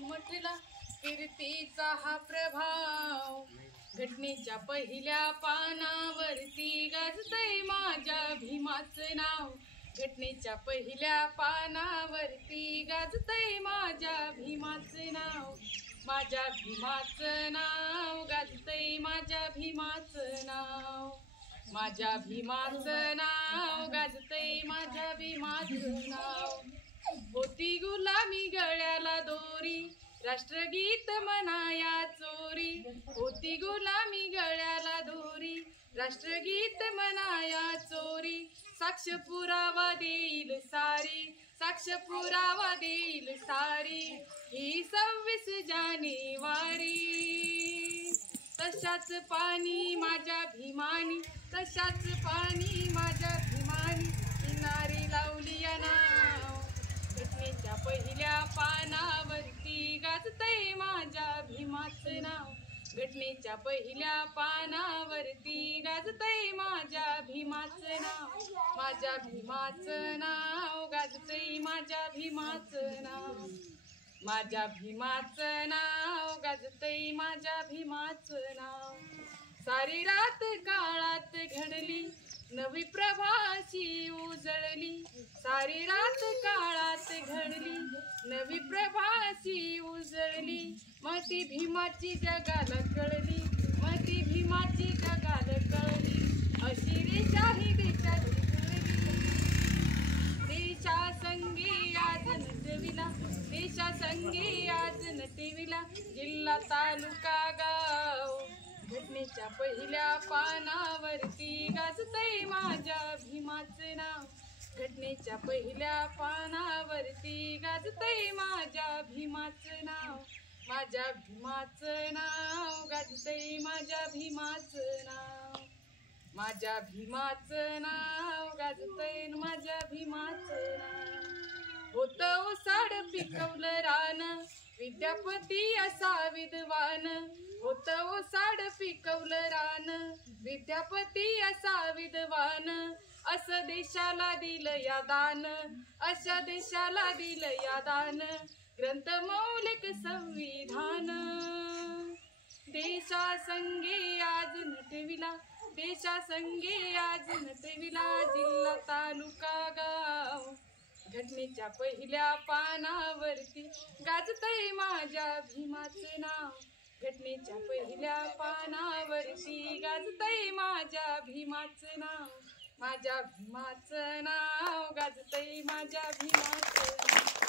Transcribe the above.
म्हटला कीर्तीचा हा प्रभाव घटनेच्या पहिल्या पानावरती गाजतंय माझ्या भीमाचं नाव घटनेच्या पहिल्या पानावरती गाजतंय माझ्या भीमाचं नाव माझ्या भीमाचं नाव गाजतंय माझ्या भीमाचं नाव माझ्या भीमाचं नाव गाजतंय माझ्या भीमाचं नाव होती गुलामी गळ्याला दोरी राष्ट्रगीत म्हणाया चोरी होती गुलामी गळ्याला दोरी राष्ट्रगीत म्हणाया चोरी साक्ष पुरावा देईल सारी साक्ष पुरावा देईल सारी ही 26 जानेवारी तशाच पाणी माझ्या भीमानी तशाच पाणी माझ्या भीमानी किनारी लावली या नाव घटनेच्या पहिल्या पानावरती गाजतंय माझ्या भीमाचं नाव घटनेच्या पहिल्या पानावरती गाजतंय माझ्या भीमाचं नाव माझ्या भीमाचं नाव गाजतंय माझ्या भीमाचं नाव माझ्या भीमाचं नाव गाजतंय माझ्या भीमाचं नाव सारी रात काळात घडली नवी प्रभाशी उजळली सारी रात काळात घडली नवी प्रभाशी उजळली मग ती भीमाची जगाला कळली मग ती भीमाची जगाला कळली अशी रेषा ही देशाची देशासंगी आज नटविला देशासंगी आज नटविला जिल्हा तालुका गाव घटनेच्या पहिल्या पानावरती गाजतंय माझ्या भीमाचं नाव घटनेच्या पहिल्या पानावरती गाजतंय माझ्या भीमाचं नाव माझ्या भीमाचं नाव गाजतंय माझ्या भीमाचं नाव माझ्या भीमाचं नाव गाजतंय माझ्या भीमाचं नाव होतं ओसाड पिकवलं रान विद्यापती असा विद्वान होतं ओसाड पिकवलं रान विद्यापती असा विद्वान असं देशाला दिलं या दान अशा देशाला दिलं या दान ग्रंथ मौलिक संविधान देशासंगे आज नटविला देशासंगे आज नटविला जिल्हा तालुका गाव घटनेच्या पहिल्या पानावरती गाजतंय माझ्या भीमाचं नाव घटनेच्या पहिल्या पानावरती गाजतंय माझ्या भीमाचं नाव माझ्या भीमाचं नाव गाजतंय माझ्या भीमाचं नाव